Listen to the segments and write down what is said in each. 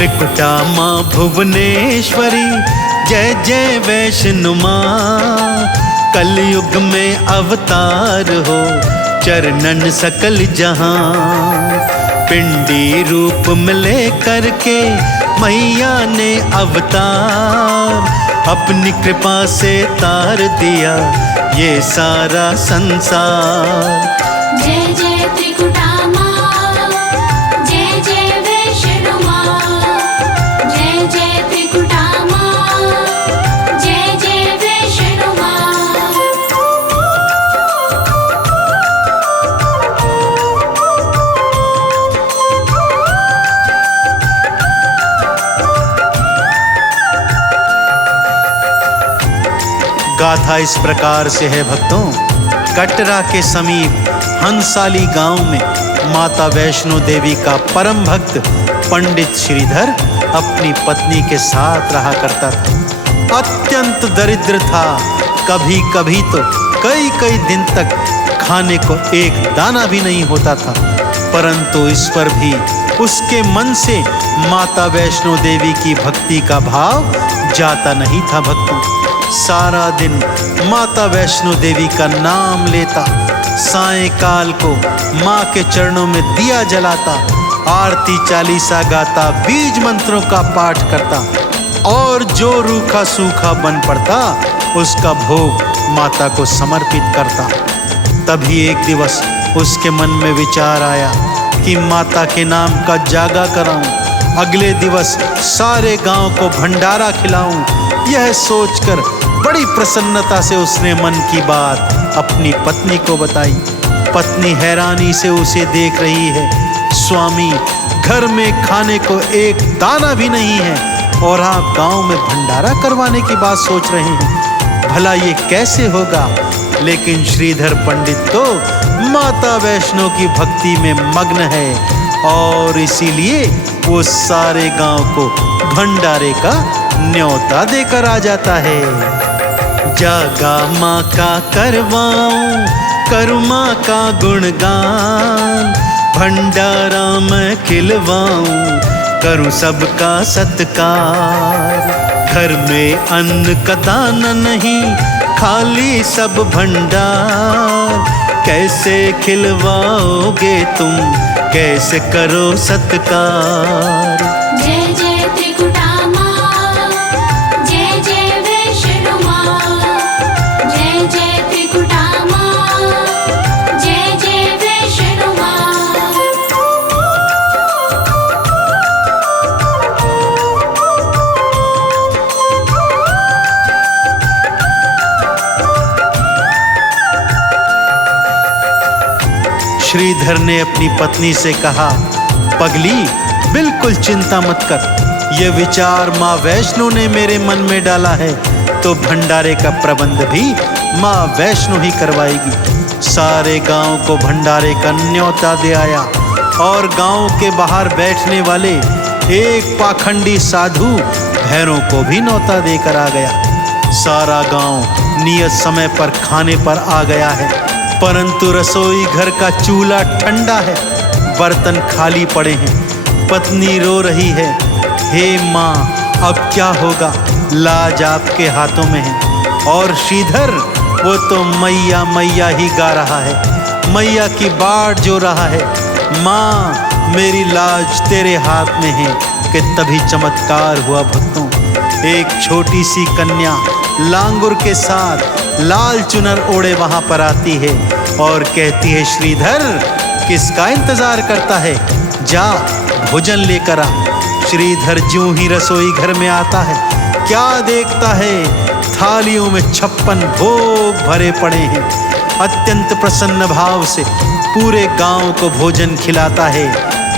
त्रिकुटा माँ भुवनेश्वरी, जय जय वैष्णो माँ। कलयुग में अवतार हो, चरणन सकल जहां। पिंडी रूप में लेकर के मैया ने अवतार, अपनी कृपा से तार दिया ये सारा संसार। जय जय त्रिकुटा माँ, जय जय वैष्णो माँ। जय जय त्रिकुटा माँ, जय जय वैष्णो माँ। गाथा इस प्रकार से है भक्तों। कटरा के समीप हंसाली गांव में माता वैष्णो देवी का परम भक्त पंडित श्रीधर अपनी पत्नी के साथ रहा करता था। अत्यंत दरिद्र था, कभी कभी तो कई कई दिन तक खाने को एक दाना भी नहीं होता था। परंतु इस पर भी उसके मन से माता वैष्णो देवी की भक्ति का भाव जाता नहीं था। भक्तों, सारा दिन माता वैष्णो देवी का नाम लेता, सायंकाल को माँ के चरणों में दिया जलाता, आरती चालीसा गाता, बीज मंत्रों का पाठ करता और जो रूखा सूखा बन पड़ता उसका भोग माता को समर्पित करता। तभी एक दिवस उसके मन में विचार आया कि माता के नाम का जागा कराऊं, अगले दिवस सारे गांव को भंडारा खिलाऊं। यह सोचकर बड़ी प्रसन्नता से उसने मन की बात अपनी पत्नी को बताई। पत्नी हैरानी से उसे देख रही है। स्वामी, घर में खाने को एक दाना भी नहीं है और आप गांव में भंडारा करवाने की बात सोच रहे हैं, भला ये कैसे होगा? लेकिन श्रीधर पंडित तो माता वैष्णो की भक्ति में मग्न है और इसीलिए वो सारे गांव को भंडारे का न्योता देकर आ जाता है। जागा माँ का करवाऊं, करूँ माँ का गुणगान, भंडारा मैं खिलवाऊं, करूँ सबका सत्कार। घर में अन्न का दाना नहीं, खाली सब भंडार, कैसे खिलवाओगे तुम, कैसे करो सत्कार। जय जय त्रिकुटा माँ, जय जय वैष्णो माँ। जय जय त्रिकुटा माँ, जय जय वैष्णो माँ। श्रीधर ने अपनी पत्नी से कहा, पगली बिल्कुल चिंता मत कर, ये विचार माँ वैष्णो ने मेरे मन में डाला है तो भंडारे का प्रबंध भी माँ वैष्णो ही करवाएगी। सारे गांव को भंडारे का न्योता दे आया और गांव के बाहर बैठने वाले एक पाखंडी साधु भैरों को भी न्योता देकर आ गया। सारा गांव नियत समय पर खाने पर आ गया है, परंतु रसोई घर का चूल्हा ठंडा है, बर्तन खाली पड़े हैं। पत्नी रो रही है, हे माँ अब क्या होगा, लाज आपके हाथों में है। और श्रीधर वो तो मैया मैया ही गा रहा है, मैया की बाट जो रहा है, माँ मेरी लाज तेरे हाथ में है। कि तभी चमत्कार हुआ भक्तों। एक छोटी सी कन्या लांगुर के साथ लाल चुनर ओढ़े वहां पर आती है और कहती है, श्रीधर किसका इंतजार करता है, जा भोजन लेकर आ। श्रीधर ज्यों ही रसोई घर में आता है, क्या देखता है, थालियों में 56 भोग भरे पड़े हैं। अत्यंत प्रसन्न भाव से पूरे गांव को भोजन खिलाता है।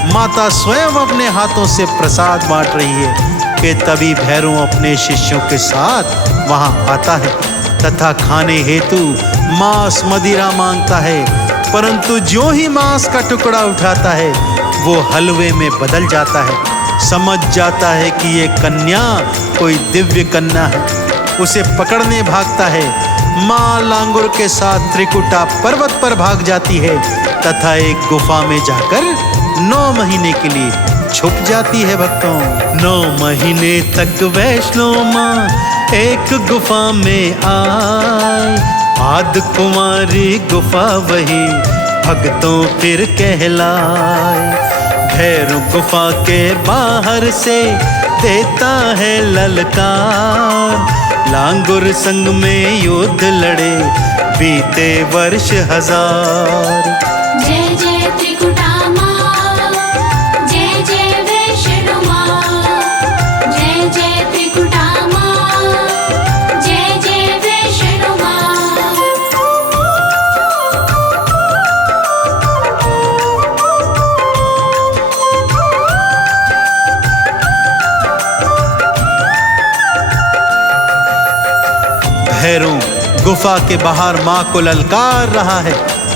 माता स्वयं अपने हाथों से प्रसाद बांट रही है कि तभी भैरव अपने शिष्यों के साथ वहां आता है तथा खाने हेतु मांस मदिरा मांगता है, परंतु ज्यों ही मांस का टुकड़ा उठाता है वो हलवे में बदल जाता है। समझ जाता है कि ये कन्या कोई दिव्य कन्या है, उसे पकड़ने भागता है। माँ लांगुर के साथ त्रिकुटा पर्वत पर भाग जाती है तथा एक गुफा में जाकर 9 महीने के लिए छुप जाती है भक्तों। 9 महीने तक वैष्णो माँ एक गुफा में आए, आद कुमारी गुफा वही भक्तों फिर कहलाए। भैरव गुफा के बाहर से देता है ललकार, लांगुर संग में युद्ध लड़े बीते वर्ष 1000। जय जय त्रिकुटा माँ, जय जय वैष्णो माँ, जय जय त्रिकुटा माँ, जय जय वैष्णो माँ। भैरव गुफा के बाहर माँ को ललकार रहा है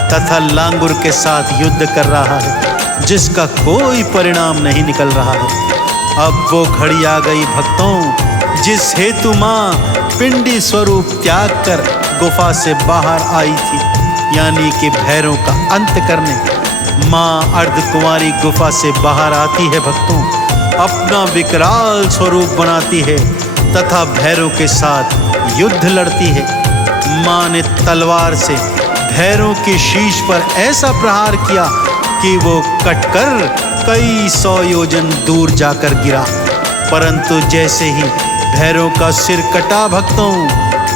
तथा लांगुर के साथ युद्ध कर रहा है, जिसका कोई परिणाम नहीं निकल रहा है। अब वो घड़ी आ गई भक्तों, जिस हेतु माँ पिंडी स्वरूप त्याग कर गुफा से बाहर आई थी, यानी कि भैरव का अंत करने। माँ अर्धकुमारी गुफा से बाहर आती है भक्तों, अपना विकराल स्वरूप बनाती है तथा भैरव के साथ युद्ध लड़ती है। माँ ने तलवार से भैरव के शीश पर ऐसा प्रहार किया कि वो कटकर कई 100 योजन दूर जाकर गिरा। परंतु जैसे ही भैरव का सिर कटा भक्तों,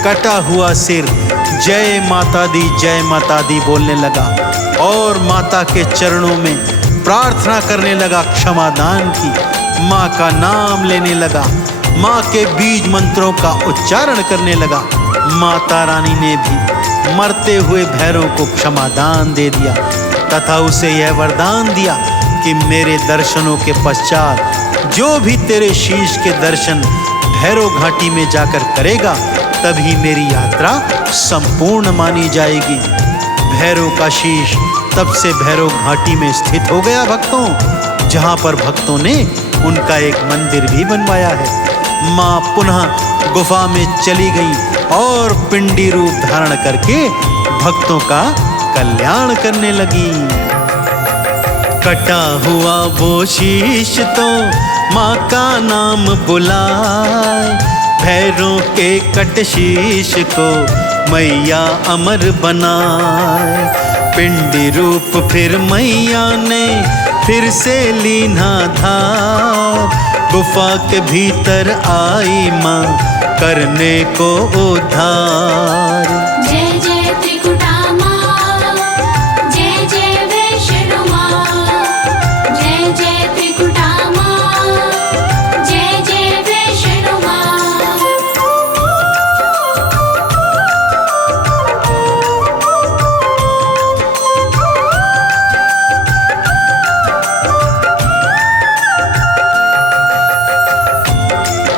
कटा हुआ सिर जय माता दी बोलने लगा और माता के चरणों में प्रार्थना करने लगा क्षमादान की। माँ का नाम लेने लगा, माँ के बीज मंत्रों का उच्चारण करने लगा। माता रानी ने भी मरते हुए भैरव को क्षमादान दे दिया तथा उसे यह वरदान दिया कि मेरे दर्शनों के पश्चात जो भी तेरे शीश के दर्शन भैरव घाटी में जाकर करेगा, तभी मेरी यात्रा संपूर्ण मानी जाएगी। भैरव का शीश तब से भैरव घाटी में स्थित हो गया भक्तों, जहाँ पर भक्तों ने उनका एक मंदिर भी बनवाया है। माँ पुनः गुफा में चली गई और पिंडी रूप धारण करके भक्तों का कल्याण करने लगी। कटा हुआ वो शीश तो माँ का नाम बुलाए, भैरों के कट शीश को मैया अमर बनाए। पिंडी रूप फिर मैया ने फिर से लीना धार, गुफा के भीतर आई माँ करने को उद्धार। जय जय त्रिकुटा माँ, जय जय वैष्णो माँ, जय जय त्रिकुटा माँ, जय जय वैष्णो माँ।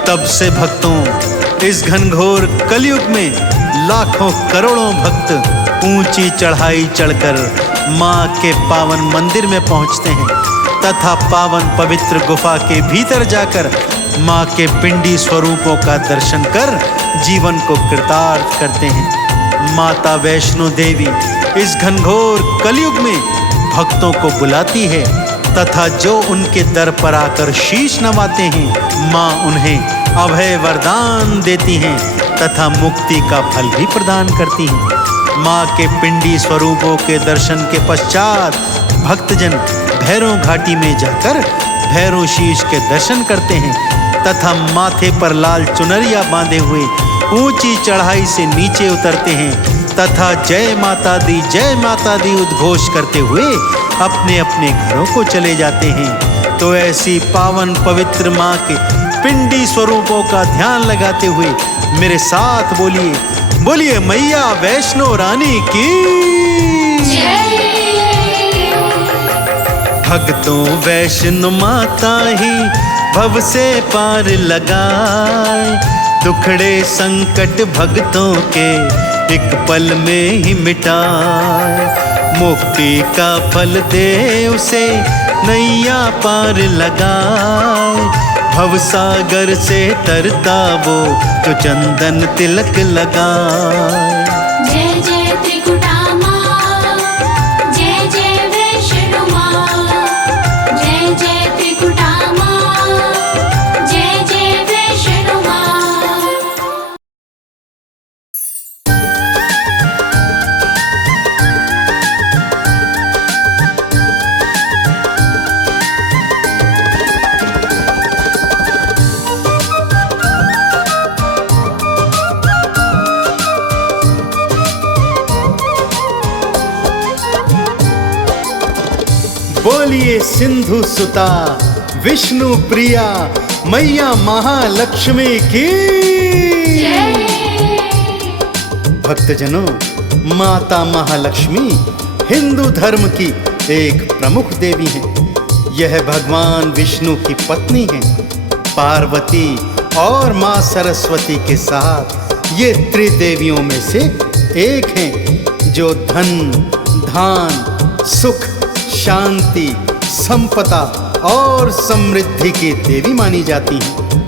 तब से भक्तों इस घनघोर कलयुग में लाखों करोड़ों भक्त ऊंची चढ़ाई चढ़कर माँ के पावन मंदिर में पहुँचते हैं तथा पावन पवित्र गुफा के भीतर जाकर माँ के पिंडी स्वरूपों का दर्शन कर जीवन को कृतार्थ करते हैं। माता वैष्णो देवी इस घनघोर कलयुग में भक्तों को बुलाती है तथा जो उनके दर पर आकर शीश नवाते हैं, माँ उन्हें अभय वरदान देती हैं तथा मुक्ति का फल भी प्रदान करती हैं। माँ के पिंडी स्वरूपों के दर्शन के पश्चात भक्तजन भैरव घाटी में जाकर भैरव शीश के दर्शन करते हैं तथा माथे पर लाल चुनरिया बांधे हुए ऊंची चढ़ाई से नीचे उतरते हैं तथा जय माता दी उद्घोष करते हुए अपने अपने घरों को चले जाते हैं। तो ऐसी पावन पवित्र माँ के पिंडी स्वरूपों का ध्यान लगाते हुए मेरे साथ बोलिए मैया वैष्णो रानी की भक्तों वैष्णो माता ही भव से पार लगाए, दुखड़े संकट भक्तों के एक पल में ही मिटाए। मुक्ति का फल दे उसे नैया पार लगाए, भवसागर से तरता वो जो चंदन तिलक लगाए। जय जय त्रिकुटा माँ, जय जय वैष्णो माँ, जय जय त्रिकुटा सिंधु सुता विष्णु प्रिया मैया महालक्ष्मी की। भक्तजनों, माता महालक्ष्मी हिंदू धर्म की एक प्रमुख देवी है। यह भगवान विष्णु की पत्नी है। पार्वती और मां सरस्वती के साथ ये त्रिदेवियों में से एक हैं जो धन, धान, सुख, शांति, संपदा और समृद्धि की देवी मानी जाती हैं।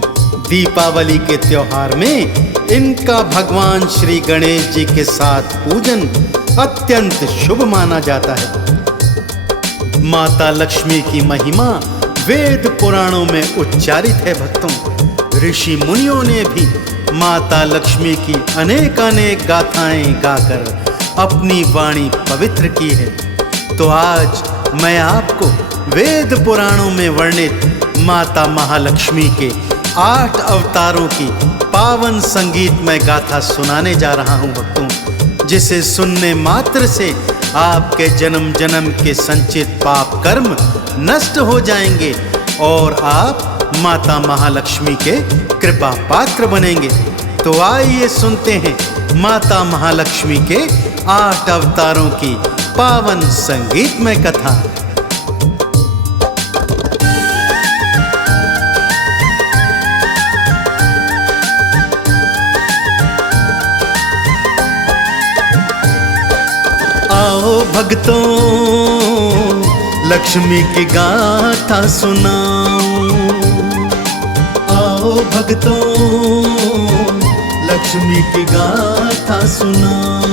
दीपावली के त्योहार में इनका भगवान श्री गणेश जी के साथ पूजन अत्यंत शुभ माना जाता है। माता लक्ष्मी की महिमा वेद पुराणों में उच्चारित है। भक्तों, ऋषि मुनियों ने भी माता लक्ष्मी की अनेक गाथाएं गाकर अपनी वाणी पवित्र की है। तो आज मैं आपको वेद पुराणों में वर्णित माता महालक्ष्मी के 8 अवतारों की पावन संगीतमय गाथा सुनाने जा रहा हूं भक्तों, जिसे सुनने मात्र से आपके जन्म जन्म के संचित पाप कर्म नष्ट हो जाएंगे और आप माता महालक्ष्मी के कृपा पात्र बनेंगे। तो आइए सुनते हैं माता महालक्ष्मी के 8 अवतारों की पावन संगीतमय कथा। आओ भक्तों, लक्ष्मी की गाथा सुनाओ। आओ भक्तों, लक्ष्मी की गाथा सुनाओ।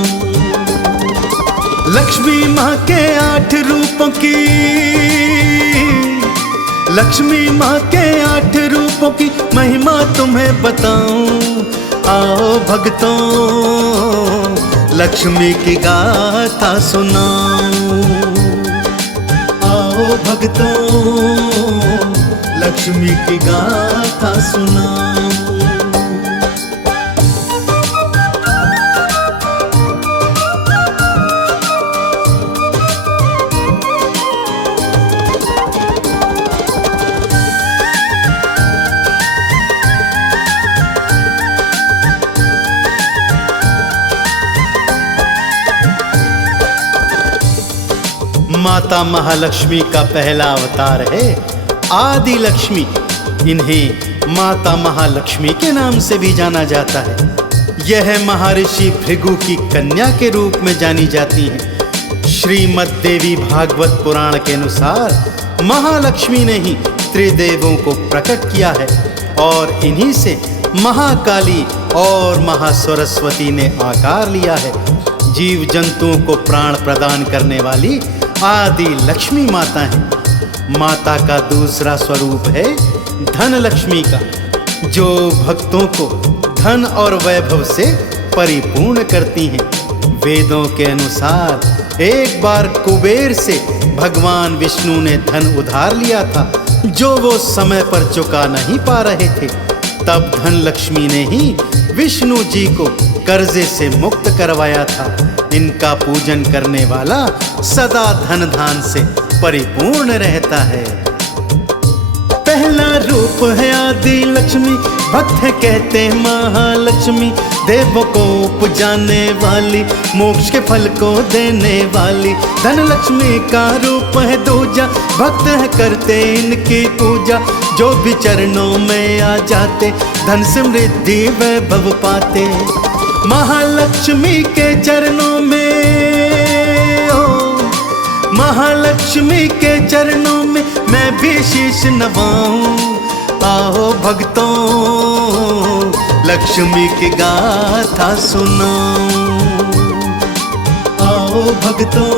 लक्ष्मी माँ के 8 रूपों की, लक्ष्मी माँ के 8 रूपों की महिमा तुम्हें बताऊं। आओ भक्तों, लक्ष्मी की गाथा सुनाओ। आओ भक्तों, लक्ष्मी की गाथा सुनाओ। माता महालक्ष्मी का पहला अवतार है आदि लक्ष्मी। इन्हें माता महालक्ष्मी के नाम से भी जाना जाता है। यह महर्षि भृगु की कन्या के रूप में जानी जाती हैं। श्रीमद् देवी भागवत पुराण के अनुसार महालक्ष्मी ने ही त्रिदेवों को प्रकट किया है और इन्हीं से महाकाली और महासरस्वती ने आकार लिया है। जीव जंतुओं को प्राण प्रदान करने वाली आदि लक्ष्मी माता है। माता का दूसरा स्वरूप है धन लक्ष्मी का, जो भक्तों को धन और वैभव से परिपूर्ण करती हैं। वेदों के अनुसार एक बार कुबेर से भगवान विष्णु ने धन उधार लिया था, जो वो समय पर चुका नहीं पा रहे थे। तब धन लक्ष्मी ने ही विष्णु जी को कर्जे से मुक्त करवाया था। इनका पूजन करने वाला सदा धन धान से परिपूर्ण रहता है। पहला रूप है आदि लक्ष्मी, भक्त कहते महालक्ष्मी। देवों को उपजाने वाली, मोक्ष के फल को देने वाली। धन लक्ष्मी का रूप है दूजा, भक्त है करते इनकी पूजा। जो भी चरणों में आ जाते, धन समृद्धि वैभव पाते। महालक्ष्मी के चरणों में, ओ महालक्ष्मी के चरणों में मैं भी शीश नवाऊं। आओ भक्तों, लक्ष्मी की गाथा सुनाओ। आओ भक्तों,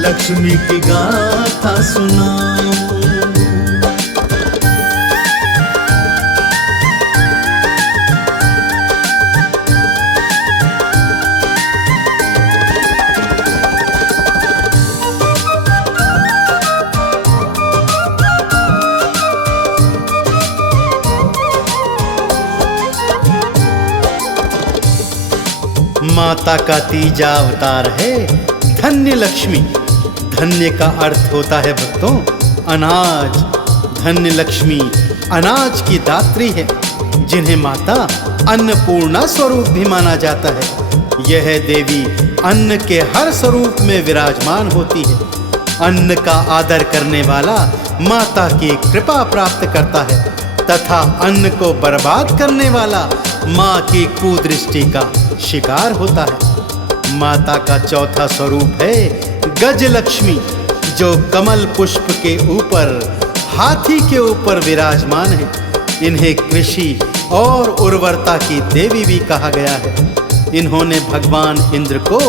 लक्ष्मी की गाथा सुनाओ। माता का तीजा अवतार है धन्य लक्ष्मी। धन्य का अर्थ होता है भक्तों अनाज। धन्य लक्ष्मी अनाज की दात्री है, जिन्हें माता अन्नपूर्णा स्वरूप भी माना जाता है। यह देवी अन्न के हर स्वरूप में विराजमान होती है। अन्न का आदर करने वाला माता की कृपा प्राप्त करता है तथा अन्न को बर्बाद करने वाला माँ की कुदृष्टि का शिकार होता है। माता का चौथा स्वरूप है गज लक्ष्मी, जो कमल पुष्प के ऊपर हाथी के ऊपर विराजमान है। इन्हें कृषि और उर्वरता की देवी भी कहा गया है। इन्होंने भगवान इंद्र को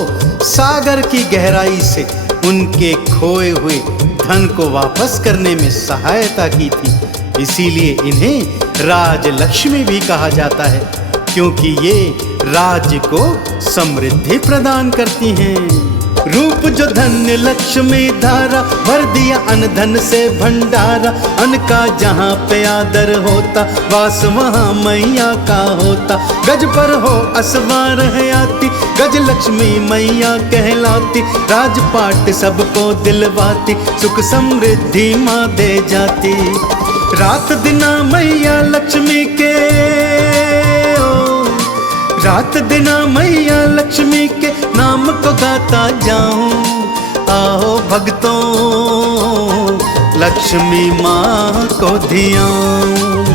सागर की गहराई से उनके खोए हुए धन को वापस करने में सहायता की थी। इसीलिए इन्हें राजलक्ष्मी भी कहा जाता है, क्योंकि ये राज्य को समृद्धि प्रदान करती हैं। रूप जो धन्य लक्ष्मी धारा, भर दिया अन्न धन से भंडारा। अन्न का जहाँ पे आदर होता, वास वहाँ मैया का होता। गज पर हो असवार है आती, गज लक्ष्मी मैया कहलाती। राजपाट सबको दिलवाती, सुख समृद्धि माँ दे जाती। रात दिना मैया लक्ष्मी के, रात दिना मैया लक्ष्मी के नाम को गाता जाऊं। आओ भक्तों लक्ष्मी माँ को धियाऊं।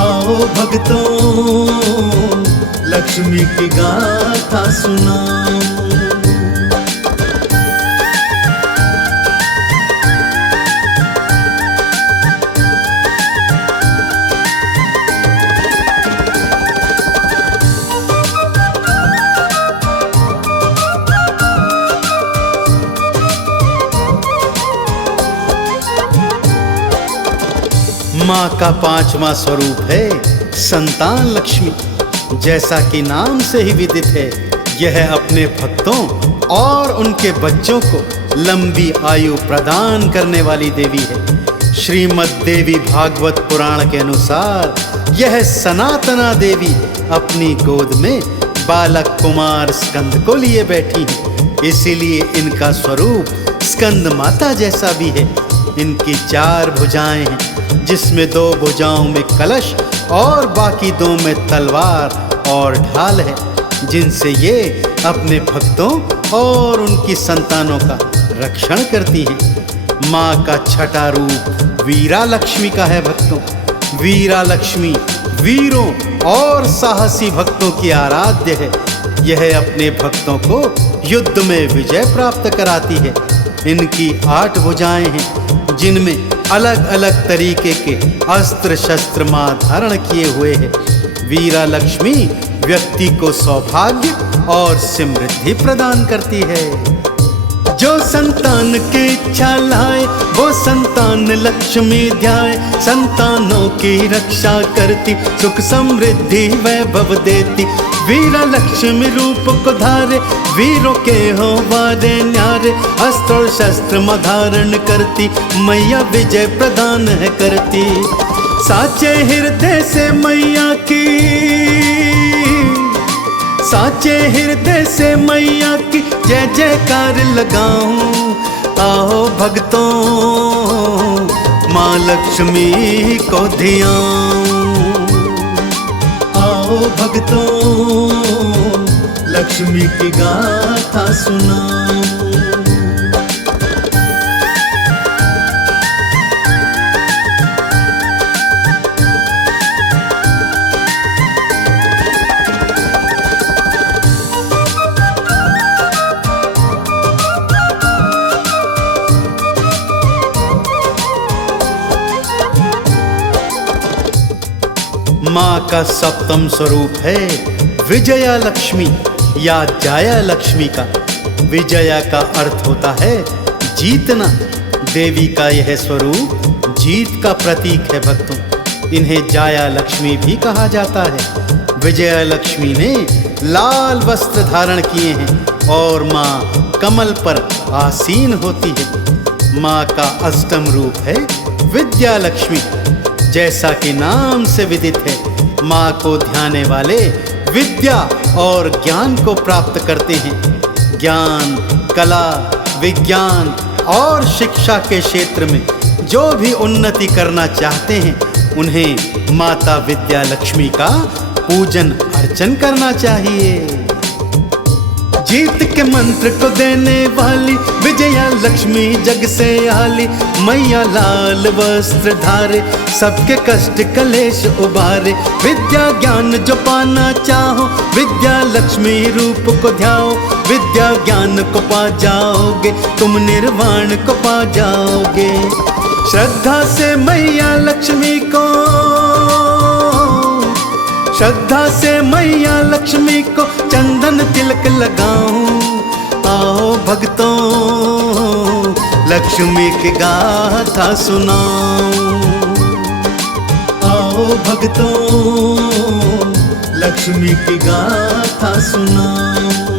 आओ भक्तों लक्ष्मी की गाथा सुनाऊं। माँ का पांचवा स्वरूप है संतान लक्ष्मी। जैसा कि नाम से ही विदित है, यह अपने भक्तों और उनके बच्चों को लंबी आयु प्रदान करने वाली देवी है। श्रीमद् देवी भागवत पुराण के अनुसार यह सनातना देवी अपनी गोद में बालक कुमार स्कंद को लिए बैठी है। इसीलिए इनका स्वरूप स्कंद माता जैसा भी है। इनकी 4 भुजाएं हैं, जिसमें 2 भुजाओं में कलश और बाकी 2 में तलवार और ढाल है, जिनसे ये अपने भक्तों और उनकी संतानों का रक्षण करती हैं। माँ का छठा रूप वीरा लक्ष्मी का है भक्तों। वीरा लक्ष्मी वीरों और साहसी भक्तों की आराध्य है। यह अपने भक्तों को युद्ध में विजय प्राप्त कराती है। इनकी 8 भुजाएं हैं, जिनमें अलग अलग तरीके के अस्त्र शस्त्र मां धारण किए हुए हैं। वीरा लक्ष्मी व्यक्ति को सौभाग्य और समृद्धि प्रदान करती है। जो संतान की इच्छा लाए, वो संतान लक्ष्मी ध्याए। संतानों की रक्षा करती, सुख समृद्धि वैभव देती। वीरा लक्ष्मी रूप को धारे, वीरों के हो वारे न्यारे। अस्त्र और शस्त्र धारण करती, मैया विजय प्रदान है करती। साचे हृदय से मैया की, साचे हृदय से मैया की जय जयकार लगाऊं। आओ भक्तों माँ लक्ष्मी को धियाऊं। आओ भक्तों लक्ष्मी की गाथा सुनाऊं। माँ का 7वां स्वरूप है विजया लक्ष्मी या जाया लक्ष्मी का। विजया का अर्थ होता है जीतना। देवी का यह स्वरूप जीत का प्रतीक है भक्तों। इन्हें जाया लक्ष्मी भी कहा जाता है। विजया लक्ष्मी ने लाल वस्त्र धारण किए हैं और माँ कमल पर आसीन होती है। माँ का 8वां रूप है विद्या लक्ष्मी। जैसा कि नाम से विदित है, माँ को ध्याने वाले विद्या और ज्ञान को प्राप्त करते हैं। ज्ञान, कला, विज्ञान और शिक्षा के क्षेत्र में जो भी उन्नति करना चाहते हैं उन्हें माता विद्या लक्ष्मी का पूजन अर्चन करना चाहिए। जीत के मंत्र को देने वाली विजया लक्ष्मी जग से आली, मैया लाल वस्त्र धारे सबके कष्ट कलेश उबारे। विद्या ज्ञान जो पाना चाहो विद्या लक्ष्मी रूप को ध्याओ, विद्या ज्ञान को पा जाओगे तुम निर्वाण को पा जाओगे। श्रद्धा से मैया लक्ष्मी को, श्रद्धा से मैया लक्ष्मी को चंदन तिलक लगाऊं। आओ भक्तों लक्ष्मी की गाथा सुनाऊं, आओ भक्तों लक्ष्मी की गाथा सुनाऊं।